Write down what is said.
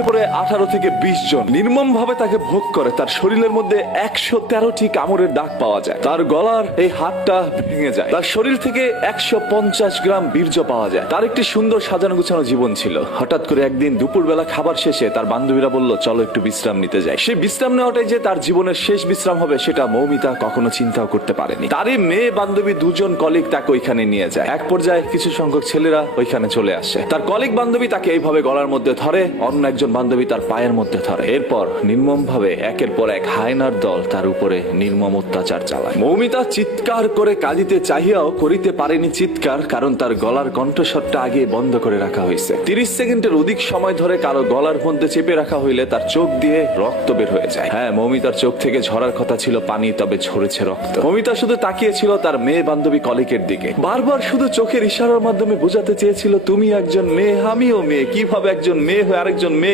ভেঙে পড়ে 18 থেকে 20 জন নির্মম ভাবে তাকে ভোগ করে। তার শরীরের মধ্যে 113টি কামড়ের দাগ পাওয়া যায়। তার গলার এই হাড়টা ভেঙে যায়। তার শরীর থেকে 150 গ্রাম বীর্য পাওয়া যায়। তার একটি সুন্দর সাজানো গুছানো জীবন ছিল। হঠাৎ করে একদিন দুপুরবেলা খাবার শেষে তার বান্ধবীরা বলল, চলো একটু বিশ্রাম নিতে যাই। সে বিশ্রাম নেওয়াটাই যে তার জীবনের শেষ বিশ্রাম হবে সেটা মৌমিতা কখনো চিন্তাও করতে পারেনি। তারই মেয়ে বান্ধবী দুজন কলিগ তাকে ওইখানে নিয়ে যায়। এক পর্যায়ে কিছু সংখ্যক ছেলেরা ওইখানে চলে আসে। তার কলিগ বান্ধবী তাকে এইভাবে গলার মধ্যে ধরে, অন্য একজন বান্ধবী তার পায়ের মধ্যে ধরে। এরপর নির্মম ভাবে একের পর এক হায়নার দল তার উপরে নির্মম অত্যাচার চালায়। মৌমিতা চিৎকার করে কাঁদিতে চাহিয়াও করিতে পারেনি চিৎকার, কারণ তার গলার কণ্ঠস্বরটা আগে বন্ধ করে রাখা হয়েছে। 30 সেকেন্ডের অধিক সময় ধরে কারো গলার মধ্যে চেপে রাখা হইলে তার চোখ দিয়ে রক্ত বের হয়ে যায়। হ্যাঁ, মৌমিতার চোখ থেকে ঝরার কথা ছিল পানি, তবে ঝরেছে রক্ত। মৌমিতা শুধু তাকিয়েছিল তার মেয়ে বান্ধবী কলিকের দিকে। বারবার শুধু চোখের ইশারার মাধ্যমে বোঝাতে চেয়েছিল, তুমি একজন মেয়ে, আমিও মেয়ে। কিভাবে একজন মেয়ে হয়ে আরেকজন মেয়ে